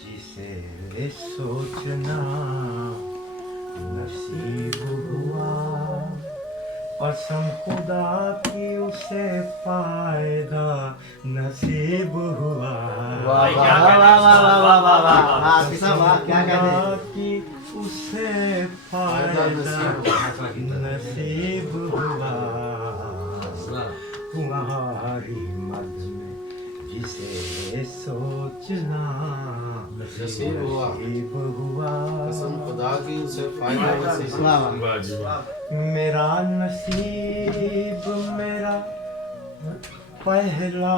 जिसे सोचना नसीब हुआ, कसम खुदा की उसे फायदा नसीब हुआ। क्या कहते कि उसे फायदा नसीब हुआ, तुम्हारी मद में जिसे सोचना नसीब हुआ, हुआ। कसम खुदा की उसे फायदा नसीब हुआ। मेरा नसीब मेरा पहला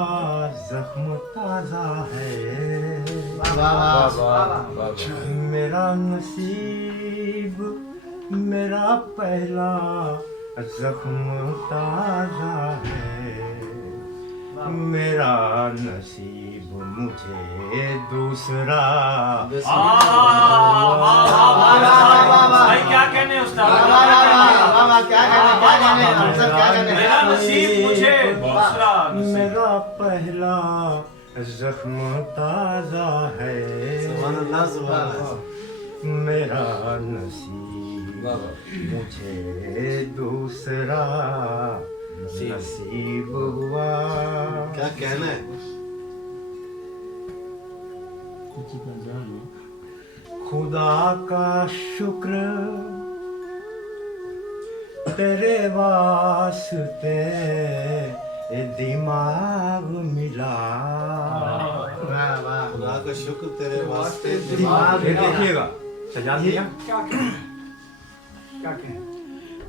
जख्म ताजा है, मेरा नसीब मेरा पहला जख्म ताजा है, मेरा नसीब मुझे दूसरा। भाई क्या कहने उस्ताद, मेरा नसीब मुझे दूसरा, मेरा पहला जख्म ताजा है, मेरा नसीब मुझे दूसरा नसीब हुआ। क्या कहना है? खुदा का शुक्र तेरे वास्ते दिमाग मिला, खुदा का शुक्र तेरे वास्ते दिमाग ये देखिएगा सजा दिया। क्या कहें?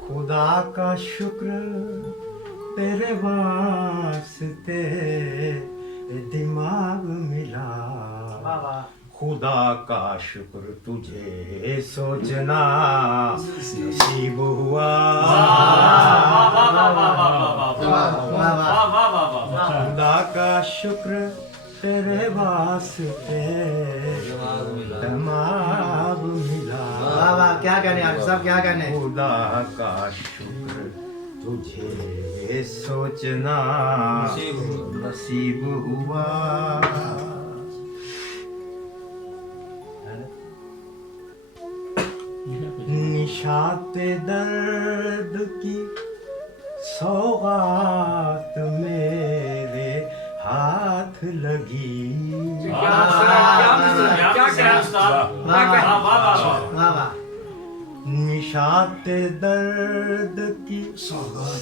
खुदा का शुक्र तेरे वास्ते दिमाग मिला, खुदा का शुक्र तुझे सोचना नसीब हुआ, खुदा का शुक्र तेरे वास्ते दिमाग मिला। क्या कहने आप सब, क्या कहने? खुदा का शुक्र तुझे सोचना नसीब हुआ। निशाते दर्द की सौगात मेरे हाथ लगी, क्या कहने उस्ताद, निशाते दर्द की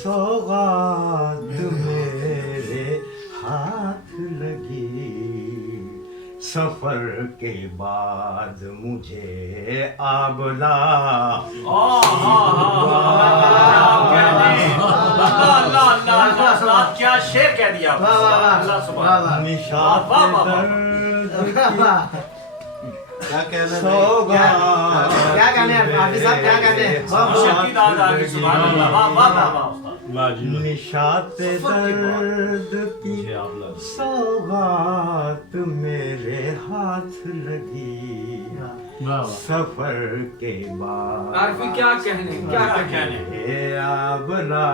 सौगात मेरे हाथ लगी, सफर के बाद मुझे आबला क्या शेर कह दिया निशात क्या कहना है? क्या कहने आप साहब, क्या कहने? निशात दर्द की सौगात मेरे हाथ लगी, सफर के बाद क्या कहने? क्या कहने? आबला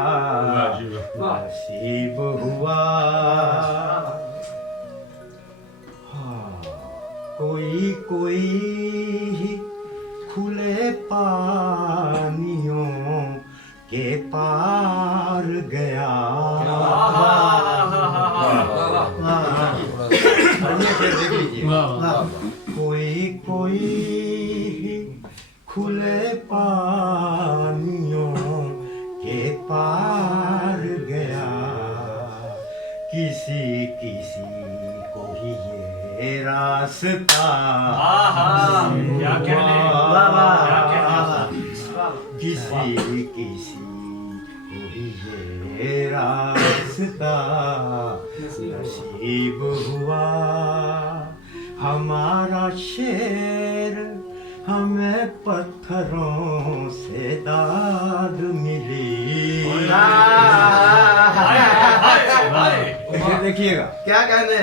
नसीब हुआ। कोई कोई खुले पानियों के पार गया, कोई कोई खुले पानियों के पार गया, किसी किसी को ही ये रास्ता क्या कहने, किसी किसी को ही ये रास्ता नसीब हुआ। हमारा शेर हमें पत्थरों से दाद मिली। देखिएगा क्या कहने?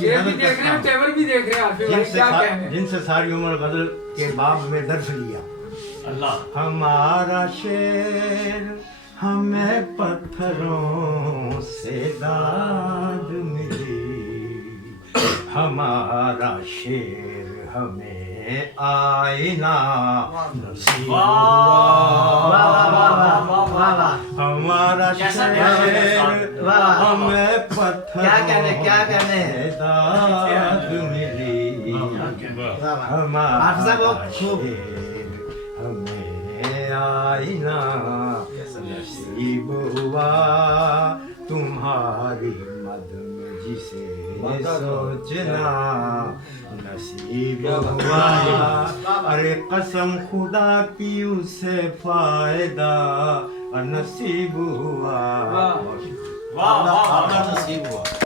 ये भी देख रहे हैं, टेबल भी देख रहे हैं आप, क्या कहने? जिनसे सारी उम्र गजल के बाब में दर्श लिया। अल्लाह हमारा शेर हमें पत्थरों से दाद मिली हमारा शेर हमें आईना नसीब वाह वाह वाह वाह वाह वाह हमारा कैसा शेर वाह। हमें पत्थरों क्या कहने? से दाद मिली वाह वाह हमारा हाफिज साहब, वो खूब। शेर हमें आईना नसीब हुआ तुम्हारी मद में जिसे सोचना नसीब हुआ अरे कसम खुदा की उसे फायदा नसीब हुआ वाह वाह आपका वाह नसीब हुआ